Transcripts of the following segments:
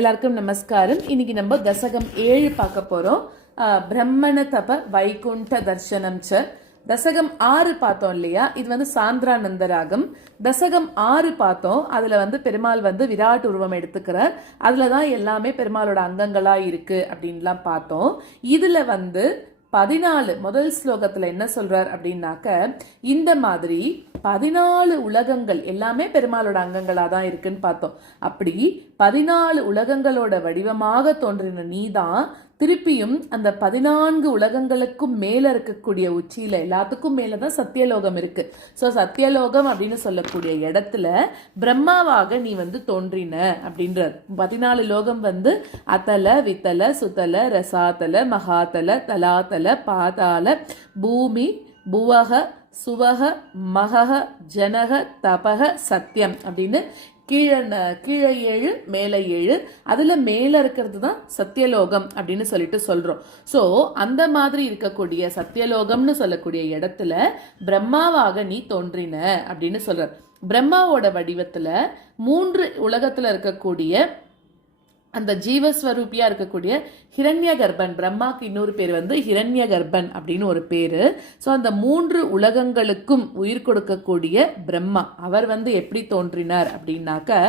எல்லாருக்கும் நமஸ்காரம். இன்னைக்கு நம்ம தசகம் 7 பார்க்க போறோம். பிரம்மண தப வைகுண்ட தர்சனம் ச. தசகம் 6 பார்த்தோம் இல்லையா, இது சாந்திரானந்த ராகம். தசகம் 6 பார்த்தோம். அதுல பெருமாள் விராட் உருவம் எடுத்துக்கிறார். அதுலதான் எல்லாமே பெருமாளோட அங்கங்களா இருக்கு அப்படின்லாம் பார்த்தோம். இதுல 14 முதல் ஸ்லோகத்துல என்ன சொல்றார் அப்படின்னாக்க, இந்த மாதிரி 14 உலகங்கள் எல்லாமே பெருமாளோட அங்கங்களா தான் இருக்குன்னு பார்த்தோம். அப்படி 14 உலகங்களோட வடிவமாக தோன்றின நீதான் திருப்பியும் அந்த 14 உலகங்களுக்கும் மேல இருக்கக்கூடிய உச்சியில எல்லாத்துக்கும் மேலதான் சத்தியலோகம் இருக்கு. சோ சத்தியலோகம் அப்படின்னு சொல்லக்கூடிய இடத்துல பிரம்மாவாக நீ தோன்றின அப்படின்றார். 14 லோகம் அத்தல வித்தல சுத்தல ரசாத்தல மகாத்தல தலாத்தல பாதாள பூமி புவக சுவக மகக ஜனக தபக சத்தியம் அப்படின்னு கீழே 7 மேலே 7, அதுல மேல இருக்கிறது தான் சத்தியலோகம் அப்படின்னு சொல்லிட்டு சொல்றோம். சோ அந்த மாதிரி இருக்கக்கூடிய சத்தியலோகம்னு சொல்லக்கூடிய இடத்துல பிரம்மாவாக நீ தோன்றின அப்படின்னு சொல்ற. பிரம்மாவோட வடிவத்துல 3 உலகத்துல இருக்கக்கூடிய அந்த ஜீவஸ்வரூபியா இருக்கக்கூடிய ஹிரண்ய கர்ப்பன், பிரம்மாக்கு இன்னொரு பேர் ஹிரண்ய கர்ப்பன் அப்படின்னு ஒரு பேரு. ஸோ அந்த 3 உலகங்களுக்கும் உயிர் கொடுக்கக்கூடிய பிரம்மா அவர் எப்படி தோன்றினார் அப்படின்னாக்க,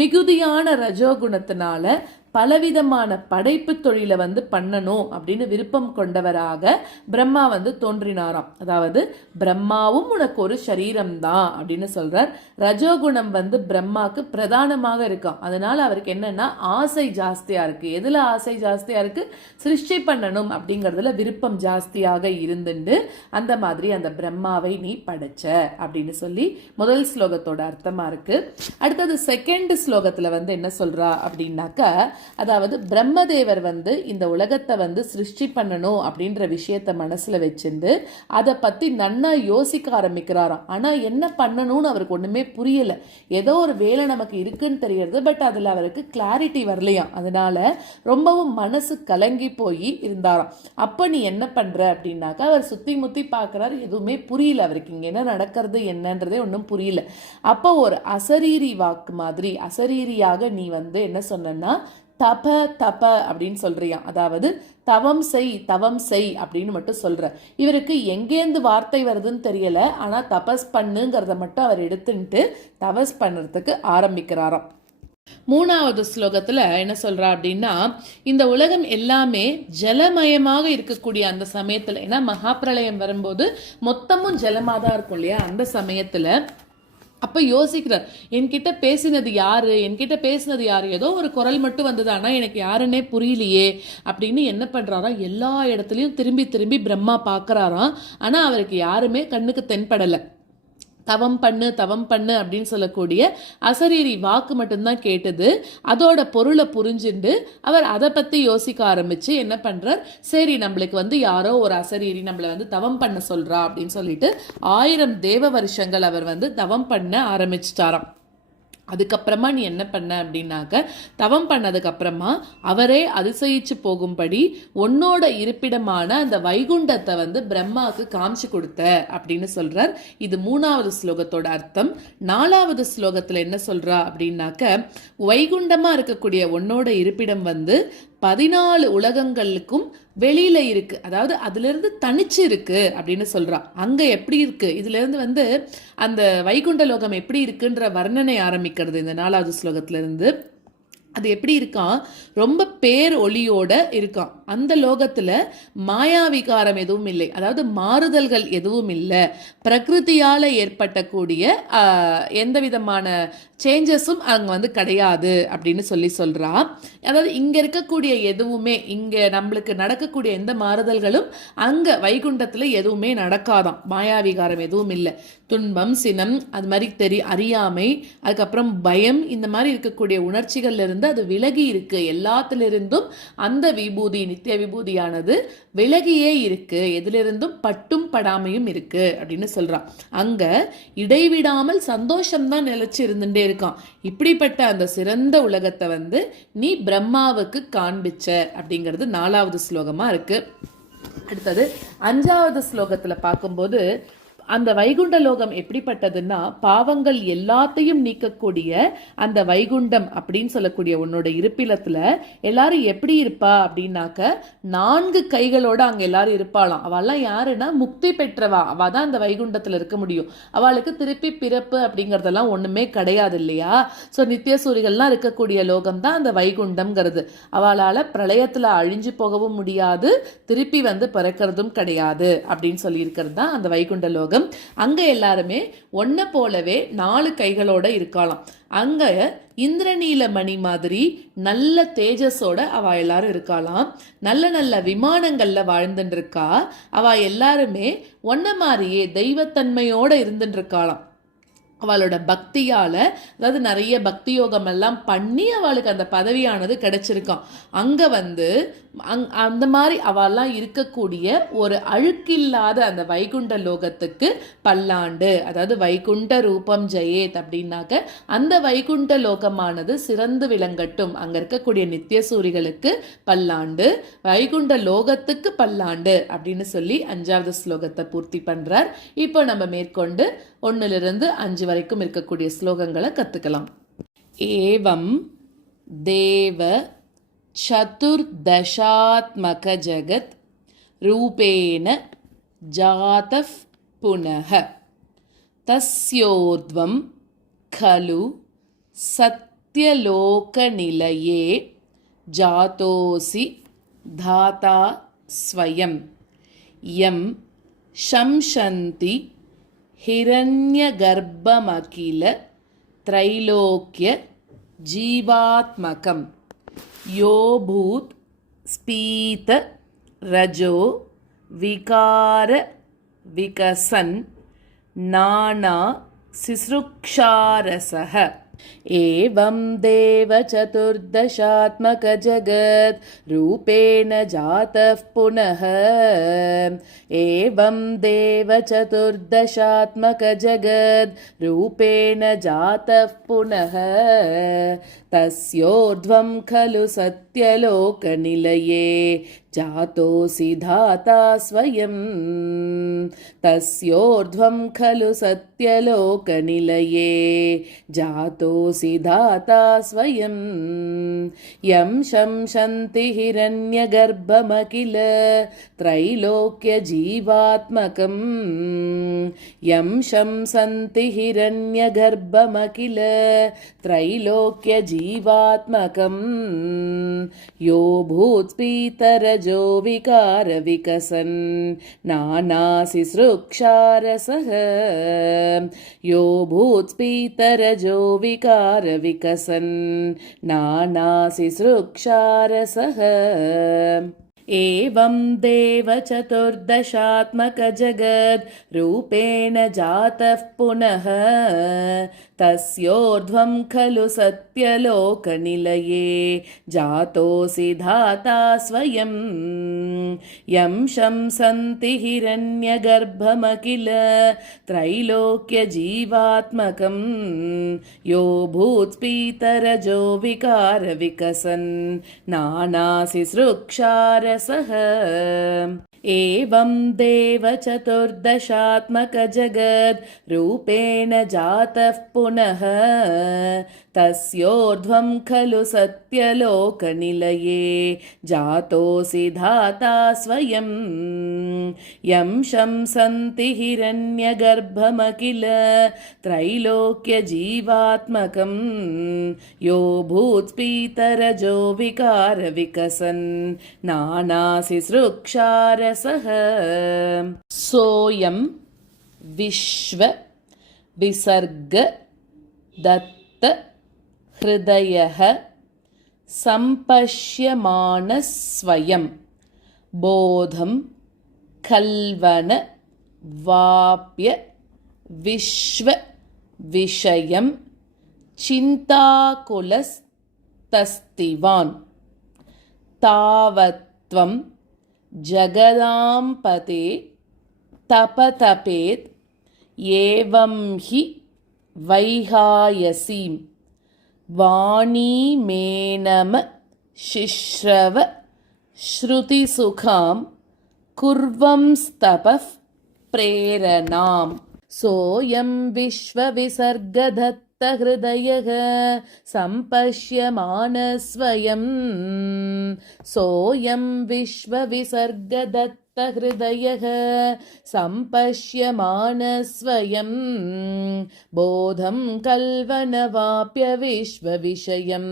மிகுதியான ரஜோகுணத்தினால பலவிதமான படைப்பு தொழிலை பண்ணணும் அப்படின்னு விருப்பம் கொண்டவராக பிரம்மா தோன்றினாராம். அதாவது பிரம்மாவும் உனக்கு ஒரு சரீரம் தான் அப்படின்னு சொல்றார். ரஜோகுணம் பிரம்மாக்கு பிரதானமாக இருக்கும். அதனால அவருக்கு என்னன்னா ஆசை ஜாஸ்தியா இருக்கு. எதுல ஆசை ஜாஸ்தியா இருக்கு? சிருஷ்டி பண்ணணும் அப்படிங்கறதுல விருப்பம் ஜாஸ்தியாக இருந்துண்டு அந்த மாதிரி அந்த பிரம்மாவை நீ படைச்ச அப்படின்னு சொல்லி முதல் ஸ்லோகத்தோட அர்த்தமா இருக்கு. அடுத்தது செகண்ட் ஸ்லோகத்துல என்ன சொல்றா அப்படின்னாக்க, அதாவது பிரம்மதேவர் இந்த உலகத்தை சிருஷ்டி பண்ணணும் அப்படின்ற விஷயத்த மனசுல வச்சிருந்து அதை பத்தி நன்னா யோசிக்க ஆரம்பிக்கிறாராம். ஆனா என்ன பண்ணணும்னு அவருக்கு ஒண்ணுமே புரியல. ஏதோ ஒரு வேலை நமக்கு இருக்குன்னு தெரியறது, பட் அதுல அவருக்கு கிளாரிட்டி வரலையாம். அதனால ரொம்பவும் மனசு கலங்கி போய் இருந்தாராம். அப்ப நீ என்ன பண்ற அப்படின்னாக்கா, அவர் சுத்தி முத்தி பாக்குறாரு, எதுவுமே புரியல அவருக்கு. இங்க என்ன நடக்கிறது என்னன்றதே ஒன்றும் புரியல. அப்போ ஒரு அசரீரி வாக்கு மாதிரி அசரீரியாக நீ என்ன சொன்னா, தப தப அப்படின்னு சொல்றியாம். அதாவது தவம் செய் அப்படின்னு மட்டும் சொல்ற. இவருக்கு எங்கேந்து வார்த்தை வருதுன்னு தெரியல. ஆனா தபஸ் பண்ணுங்கிறத மட்டும் அவர் எடுத்துட்டு தபஸ் பண்றதுக்கு ஆரம்பிக்கிறாராம். 3வது ஸ்லோகத்துல என்ன சொல்றா அப்படின்னா, இந்த உலகம் எல்லாமே ஜலமயமாக இருக்கக்கூடிய அந்த சமயத்துல, ஏன்னா மகாபிரளயம் வரும்போது மொத்தமும் ஜலமாதான் இருக்கும் இல்லையா, அந்த சமயத்துல அப்ப யோசிக்கிறார், என்கிட்ட பேசினது யாரு, ஏதோ ஒரு குரல் மட்டும் வந்தது, ஆனா எனக்கு யாருன்னே புரியலையே அப்படின்னு என்ன பண்றாராம், எல்லா இடத்துலயும் திரும்பி திரும்பி பிரம்மா பாக்குறாராம். ஆனா அவருக்கு யாருமே கண்ணுக்கு தென்படல. தவம் பண்ணு அப்படின்னு சொல்லக்கூடிய அசரீரி வாக்கு மட்டும்தான் கேட்டது. அதோட பொருளை புரிஞ்சுண்டு அவர் அதை பத்தி யோசிக்க ஆரம்பிச்சு என்ன பண்றார், சரி நம்மளுக்கு யாரோ ஒரு அசரீரி நம்மள தவம் பண்ண சொல்றா அப்படின்னு சொல்லிட்டு 1000 தேவ வருஷங்கள் அவர் தவம் பண்ண ஆரம்பிச்சிட்டாராம். அதுக்கப்புறமா நீ என்ன பண்ண அப்படின்னாக்க, தவம் பண்ணதுக்கு அப்புறமா அவரே அதிசயிச்சு போகும்படி உன்னோட இருப்பிடமான அந்த வைகுண்டத்தை பிரம்மாவுக்கு காமிச்சு கொடுத்த அப்படின்னு சொல்றார். இது 3வது ஸ்லோகத்தோட அர்த்தம். 4வது ஸ்லோகத்துல என்ன சொல்றா அப்படின்னாக்க, வைகுண்டமா இருக்கக்கூடிய உன்னோட இருப்பிடம் 14 உலகங்களுக்கும் வெளியில இருக்கு. அதாவது அதுல இருந்து தனிச்சு இருக்கு அப்படின்னு சொல்றா. அங்க எப்படி இருக்கு, இதுல இருந்து அந்த வைகுண்ட லோகம் எப்படி இருக்குன்ற வர்ணனை ஆரம்பிக்கிறது இந்த 4வது ஸ்லோகத்துல இருந்து. அது எப்படி இருக்கான், ரொம்ப பேர் ஒளியோட இருக்கான். அந்த லோகத்துல மாயாவிகாரம் எதுவும் இல்லை, அதாவது மாறுதல்கள் எதுவும் இல்லை. பிரகிருதியால ஏற்பட்டக்கூடிய எந்த விதமான சேஞ்சஸும் அங்க கிடையாது அப்படின்னு சொல்றா. அதாவது இங்க இருக்கக்கூடிய எதுவுமே, இங்க நம்மளுக்கு நடக்கக்கூடிய எந்த மாறுதல்களும் அங்க வைகுண்டத்துல எதுவுமே நடக்காதான். மாயாவிகாரம் எதுவும் இல்லை. துன்பம், சினம், அது மாதிரி அறியாமை, அதுக்கப்புறம் பயம், இந்த மாதிரி இருக்கக்கூடிய உணர்ச்சிகள்ல இருந்து அது விலகி இருக்கு. எல்லாத்திலிருந்தும் அந்த விபூதி, நித்திய விபூதியானது விலகியே இருக்கு. எதிலிருந்தும் பட்டும் படாமையும் இருக்கு அப்படின்னு சொல்றான். அங்க இடைவிடாமல் சந்தோஷம்தான் நிலைச்சு இருந்துட்டே இருக்கான். இப்படிப்பட்ட அந்த சிறந்த உலகத்தை நீ பிரம்மாவுக்கு காண்பிச்ச அப்படிங்கிறது 4வது ஸ்லோகமா இருக்கு. அடுத்தது 5வது ஸ்லோகத்துல பார்க்கும்போது அந்த வைகுண்ட லோகம் எப்படிப்பட்டதுன்னா பாவங்கள் எல்லாத்தையும் நீக்கக்கூடிய அந்த வைகுண்டம் அப்படின்னு சொல்லக்கூடிய உன்னோட இருப்பிடத்துல எல்லாரும் எப்படி இருப்பா அப்படின்னாக்க 4 கைகளோட அங்க எல்லாரும் இருப்பாளாம். அவெல்லாம் யாருன்னா முக்தி பெற்றவா, அவ தான் அந்த வைகுண்டத்துல இருக்க முடியும். அவளுக்கு திருப்பி பிறப்பு அப்படிங்கறதெல்லாம் ஒண்ணுமே கிடையாது இல்லையா. சோ நித்தியசூரிகள்லாம் இருக்கக்கூடிய லோகம் தான் அந்த வைகுண்டம்ங்கிறது. அவளால பிரளயத்துல அழிஞ்சு போகவும் முடியாது, திருப்பி வந்து பிறக்கிறதும் கிடையாது அப்படின்னு சொல்லி இருக்கிறது தான் அந்த வைகுண்ட லோகம். அங்க எல்லாருமே ஒன்ன போலவே 4 கைகளோட இருக்கலாம். அங்க இந்திரநீல மணி மாதிரி நல்ல தேஜஸோட அவ எல்லாரும் இருக்கலாம். நல்ல நல்ல விமானங்கள்ல வாழ்ந்துட்டு இருக்கா. அவ எல்லாருமே ஒன்ன மாதிரியே தெய்வத்தன்மையோட இருந்துட்டு இருக்காளாம். அவளோட பக்தியால, அதாவது நிறைய பக்தி யோகம் எல்லாம் பண்ணி அவளுக்கு அந்த பதவியானது கிடைச்சிருக்கான். அங்க வந்து அந்த மாதிரி அவெல்லாம் இருக்கக்கூடிய ஒரு அழுக்கில்லாத அந்த வைகுண்ட லோகத்துக்கு பல்லாண்டு, அதாவது வைகுண்ட ரூபம் ஜெயேத் அப்படின்னாக்க அந்த வைகுண்ட லோகமானது சிறந்து விளங்கட்டும். அங்க இருக்கக்கூடிய நித்தியசூரிகளுக்கு பல்லாண்டு, வைகுண்ட லோகத்துக்கு பல்லாண்டு அப்படின்னு சொல்லி 5வது ஸ்லோகத்தை பூர்த்தி பண்றார். இப்போ நம்ம மேற்கொண்டு 1லிருந்து 5 வரைக்கும் இருக்கக்கூடிய ஸ்லோகங்களை கத்துக்கலாம். ஏவம் தேவ சதுர்தசாத்மக ஜகத் ரூபேன ஜாதஃப் புனஹ தஸ்யோர்த்வம் खलु सत्यलोकनिलये जातोसि धाता स्वयं यं शंशन्ति हिरण्यगर्भमखिल त्रैलोक्य जीवात्मकं यो भूत स्पीत रजो विकार विकसन् नाना सिसृक्षारसः एवं देव चतुर्दशात्मक जगत् रूपेण जातः पुनः एवं देव चतुर्दशात्मक जगत् रूपेण जातः पुनः तस्योर्ध्वं खलु सत्यलोकनिलये जातोऽसि धाता स्वयं तस्योर्ध्वं खलु सत्यलोकनिलये जातोऽसि धाता स्वयं यं शंसन्ति हिरण्यगर्भमखिल त्रैलोक्यजीवात्मकं यं शंसन्ति हिरण्यगर्भमखिल त्रैलोक्यजीवात्मकं यो भूत्स्पीतरजो विकार विकसन् नानासिसृक्षारसः यो भूत्स्पीतरजो विकार विकसन् नानासिसृक्षारसः एवं देव चतुर्दशात्मक जगत् रूपेण जातः पुनः तस्योर्ध्वं खलु सत्यलोकनिलये जातोऽसि धाता स्वयं यं शंसन्ति हिरण्यगर्भमखिल त्रैलोक्यजीवात्मकं यो भूत्स्पीतरजो विकार विकसन् नानासिसृक्षारसः एवं देव चतुर्दशात्मक जगत् रूपेण जातः पुनः तस्योर्ध्वं खलु सत्यलोकनिलये जातोऽसि धाता स्वयं यं शंसन्ति हिरण्यगर्भमखिल त्रैलोक्यजीवात्मकं यो भूत्स्पीतरजो विकार विकसन् नानासिसृक्षारसः सोऽयं विश्व विसर्ग दत्त हृदयः सम्पश्यमानः स्वयं बोधं खल्वन वाप्य विश्व विषयं चिन्ताकुलस्तस्तिवान् तावत्त्वं जगदाम्पते तपतपेत् एवं हि वैहायसीं वाणीमेनम शिश्रव श्रुतिसुखां कुर्वंस्तपः प्रेरणाम् सोऽयं विश्वविसर्गदत्तहृदयः सम्पश्यमानस्वयम् सोऽयं विश्वविसर्गदत्तहृदयः सम्पश्यमानस्वयम् बोधं कल्वनवाप्य विश्वविषयं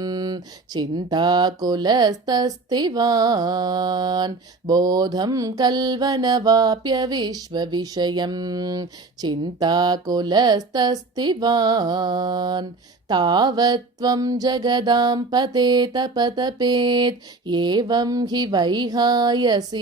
चिन्ताकुलस्तस्तिवान् बोधं कल्वनवाप्य विश्वविषयं चिन्ताकुलस्तस्तिवान् तावत्त्वं जगदां पतेत पतपेत् एवं हि वैहायसीं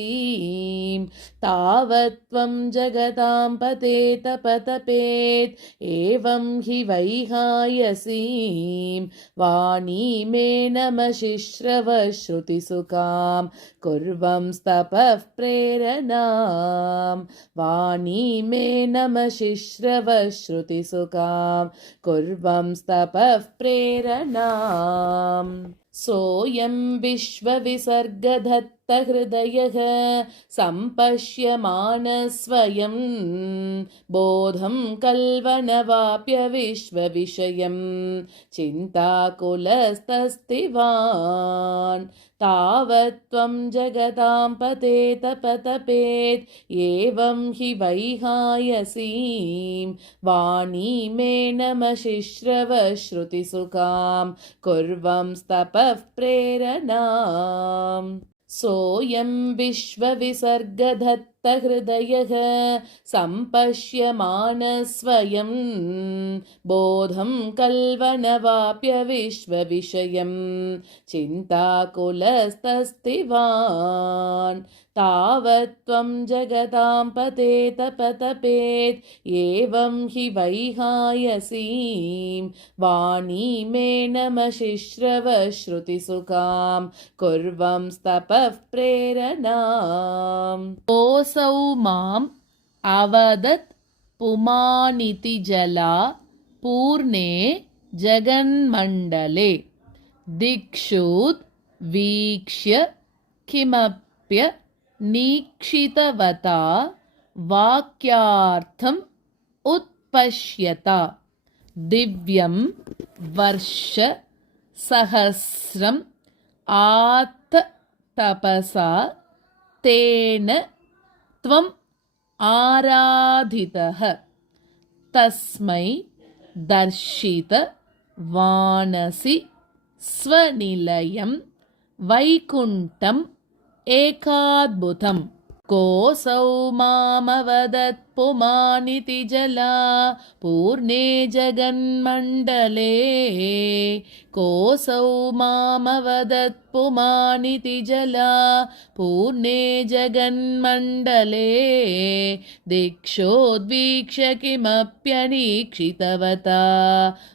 तावत्त्वं जगदां पतेत पतपेत् एवं हि वैहायसीं वाणी मे नमशिश्रवश्रुतिसुखां कुर्वंस्तपः प्रेरणां वाणी मे नमशिश्रवश्रुतिसुखां कुर्वंस्तपः प्रेरणाम् सोऽयं विश्वविसर्गदत्तहृदयः सम्पश्यमानस्वयं बोधं कल्वनवाप्य विश्वविषयं चिन्ताकुलस्तस्तिवान् तावत्त्वं जगदां पतेत पतपेत् एवं हि वैहायसीं वाणी मे नमशिश्रवश्रुतिसुखां कुर्वंस्तपः प्रेरणाम् सोऽयं विश्वविसर्गदत्तहृदयः सम्पश्यमानस्वयं बोधं कल्वनवाप्य विश्वविषयं चिन्ताकुलस्तस्तिवान् तावत्त्वं जगदां पतेत पतपेत् एवं हि वैहायसीं वाणी मे नमशिश्रवश्रुतिसुखां कुर्वंस्तपः प्रेरणाम् कोऽसौ माम् अवदत् पुमानिति जला पूर्णे जगन्मण्डले दिक्षुद् वीक्ष्य किमप्य नीक्षितवता वाक्यार्थम् उत्पश्यता दिव्यं वर्षसहस्रम् आत्तपसा तेन त्वम् आराधितः तस्मै दर्शित वानसि स्वनिलयं वैकुण्ठम् एकाद्भुतम् कोऽसौ मामवदत् पुमानिति जला पूर्णे जगन्मण्डले कोऽसौ मामवदत् पुमानिति जला पूर्णे जगन्मण्डले दिक्षोद्वीक्ष्य किमप्यनीक्षितवता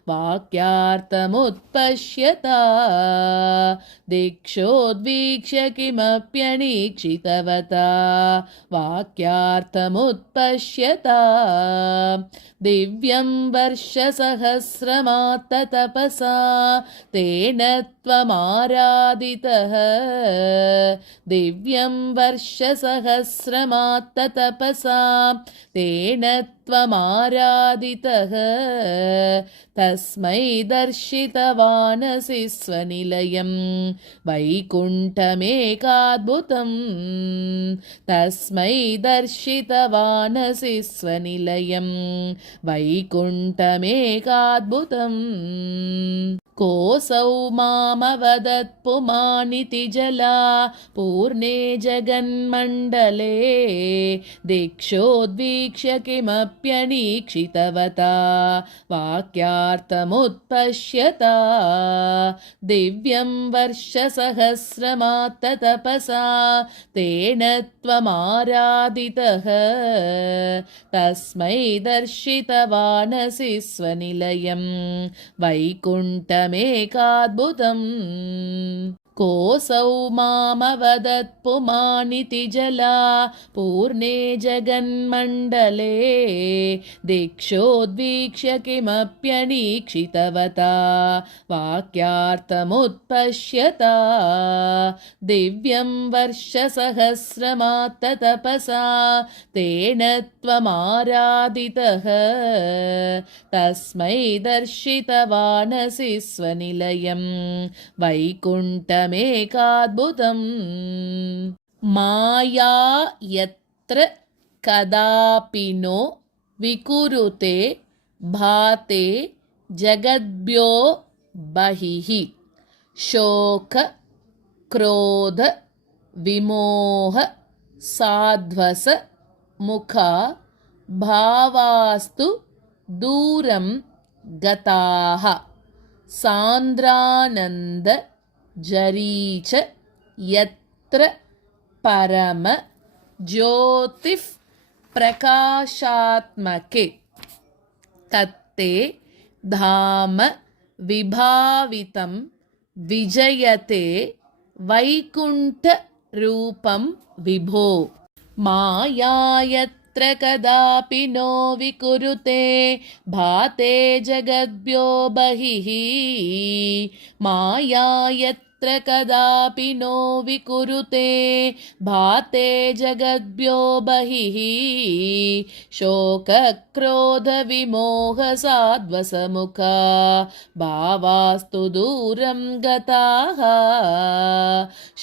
वाक्यार्थमुत्पश्यता दिक्षोद्वीक्ष्य किमप्यनीक्षितवता वाक्यार्थमुत्पश्यता दिव्यं वर्षसहस्रमात्ततपसा तेन त्वमाराधितः दिव्यं वर्षसहस्रमात्ततपसा तेन त्वमाराधितः तस्मै दर्शितवानसि स्वनिलयं वैकुण्ठमेकाद्भुतम् तस्मै दर्शितवानसि स्वनिलयं वैकुण्ठमेकाद्भुतम् कोऽसौ मामवदत् पुमानिति जला पूर्णे जगन्मण्डले दिक्षोद्वीक्ष्य किमप्यनीक्षितवता वाक्यार्थमुत्पश्यता दिव्यं वर्षसहस्रमात्ततपसा तेन त्वमाराधितः तस्मै दर्शितवानसि स्वनिलयं वैकुण्ठमेकाद्भुतम् कोऽसौ मामवदत्पुमानिति जला पूर्णे जगन्मण्डले दिक्षोद्वीक्ष्य किमप्यनीक्षितवता वाक्यार्थमुत्पश्यता दिव्यं वर्षसहस्रमात्ततपसा तेन त्वमाराधितः तस्मै दर्शितवानसि स्वनिलयं वैकुण्ठमेकाद्भुतम् माया यत्र कदापि नो विकुरुते भाते जगद्भ्यो बहिः शोक क्रोध विमोह साध्वस मुखा भावास्तु दूरं गताः सांद्रानंद जरीच यत्र परम ज्योतिः प्रकाशात्मके तत्ते धाम विभावितं विजयते वैकुण्ठ रूपं विभो माया यत्र कदापि नो विकुरुते भाते जगद्भ्यो बहिः माया यत्र कदापि नो विकुरुते भाते जगद्भ्यो बहिः शोकक्रोधविमोहसाध्वसमुखा भावास्तु दूरं गताः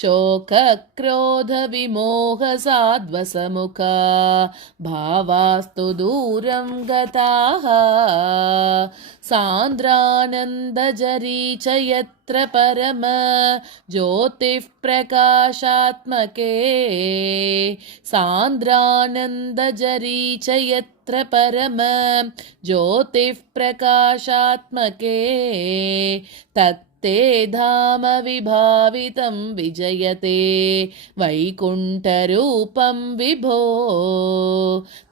शोकक्रोधविमोहसाध्वसमुखा भावास्तु दूरं गताः सांद्रानन्दजरी च यत्र परम ज्योतिः प्रकाशात्मके सांद्रानन्दजरी च यत्र परम ज्योतिः प्रकाशात्मके तत्ते धाम विभावितं विजयते वैकुण्ठरूपं विभो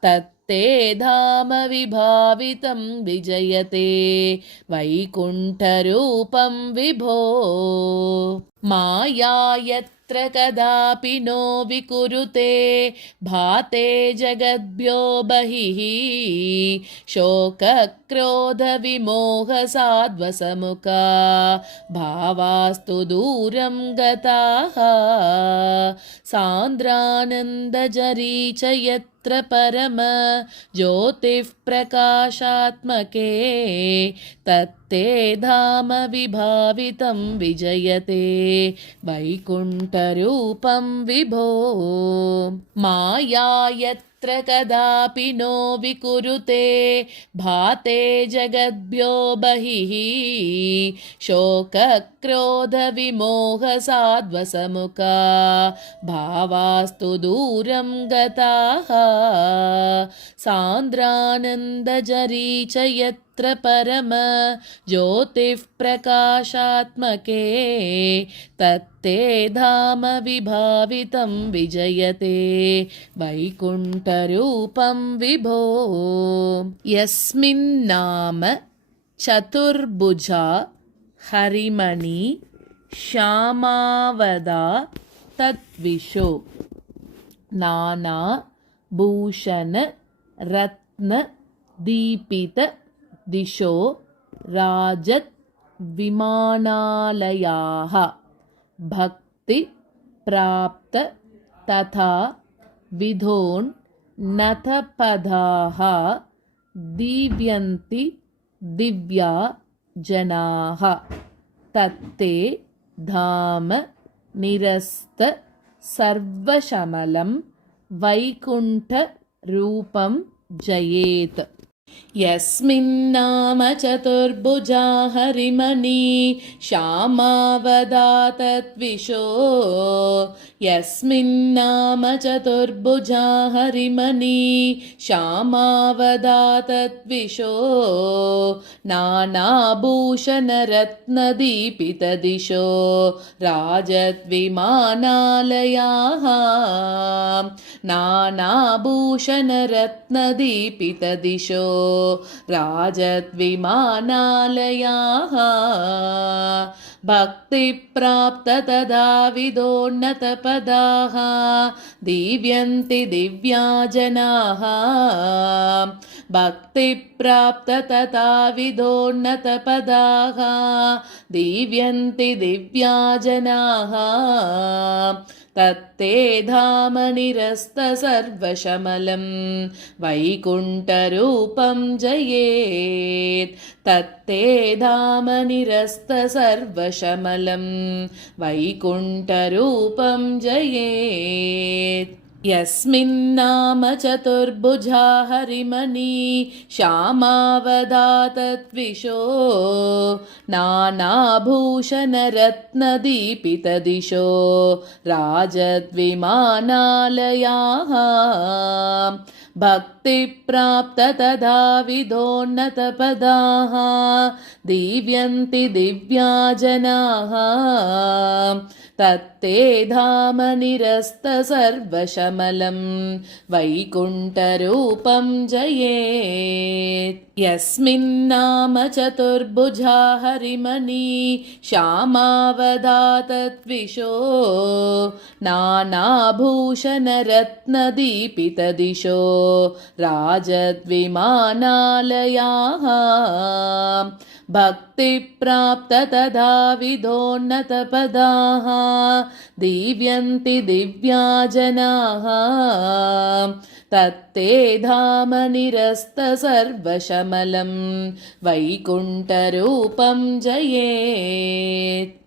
तत्ते धाम विभावितं विजयते वैकुण्ठरूपं विभो माया यत्र कदापि नो विकुरुते भाते जगद्भ्यो बहिः शोकक्रोधविमोहसाध्वसमुखा भावास्तु दूरं गताः सांद्रानन्दजरी च यत्र परम ज्योतिः प्रकाशात्मके तत्ते धाम विभावितं विजयते वैकुण्ठरूपं विभो माया यत्र कदापि नो विकुरुते भाते जगद्भ्यो बहिः शोकक्रोधविमोहसाध्वसमुखा भावास्तु दूरं गताः सांद्रानन्दजरी च यत्र परम ज्योतिः प्रकाशात्मके तत्ते धाम विभावितं विजयते वैकुण्ठरूपं विभो यस्मिन्नाम चतुर्भुजा हरिमणि श्यामावदा तद्विशो नाना भूषण रत्न दीपित दिशो राजत् विमानालयाः भक्ति प्राप्त तथा विधोन्नतपदाः दीव्यन्ति दिव्या जनाः तत्ते धाम निरस्त सर्वशमलं वैकुण्ठ रूपं जयेत् यस्मिन्नाम चतुर्भुजा हरिमणि श्यामावदा तद्विशो यस्मिन्नाम चतुर्भुजा हरिमणि श्यामावदा तद्विशो नानाभूषणरत्नदीपितदिशो राजद्विमानालयाः नानाभूषणरत्नदीपितदिशो राजद्विमानालयाः भक्तिप्राप्ततदाविदोन्नतपदाः दीव्यन्ति दिव्या जनाः भक्तिप्राप्ततदाविदोन्नतपदाः दीव्यन्ति दिव्या जनाः तत्ते धाम निरस्तसर्वशमलं वैकुण्ठरूपं जयेत् तत्ते धाम निरस्तसर्वशमलं वैकुण्ठरूपं जयेत् यस्मिन्नाम चतुर्भुजा हरिमणि श्यामावदातद्विषो नानाभूषणरत्नदीपितदिशो राजद्विमानालयाः भक्तिप्राप्ततदाविदोन्नतपदाः दीव्यन्ति दिव्या जनाः तत्ते धाम निरस्तसर्वशमलं वैकुण्ठरूपं जयेत् यस्मिन्नाम चतुर्भुजा हरिमणि श्यामावदातद्विषो नानाभूषणरत्नदीपितदिशो राजद्विमानालयाः भक्तिप्राप्ततदाविदोन्नतपदाः दीव्यन्ति दिव्या जनाः तत्ते धाम निरस्तसर्वशमलं वैकुण्ठरूपं जयेत्।